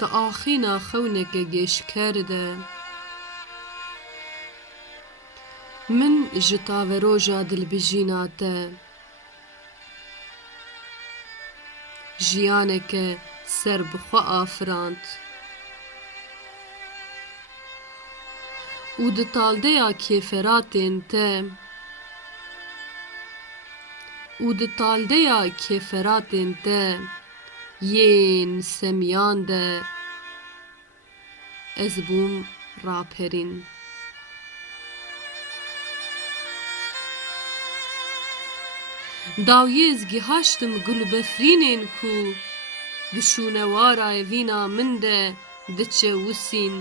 da axîna xewneke gêşker de min ji taveroja dilbijîna te jiyaneke ser bi xwe afirand û di taldeya kêferatên te yên semiyan de ez bûm raperîn. Dawyêz gihaştim gulbefrînên ku di şûnewara evîna min de diçe wisîn.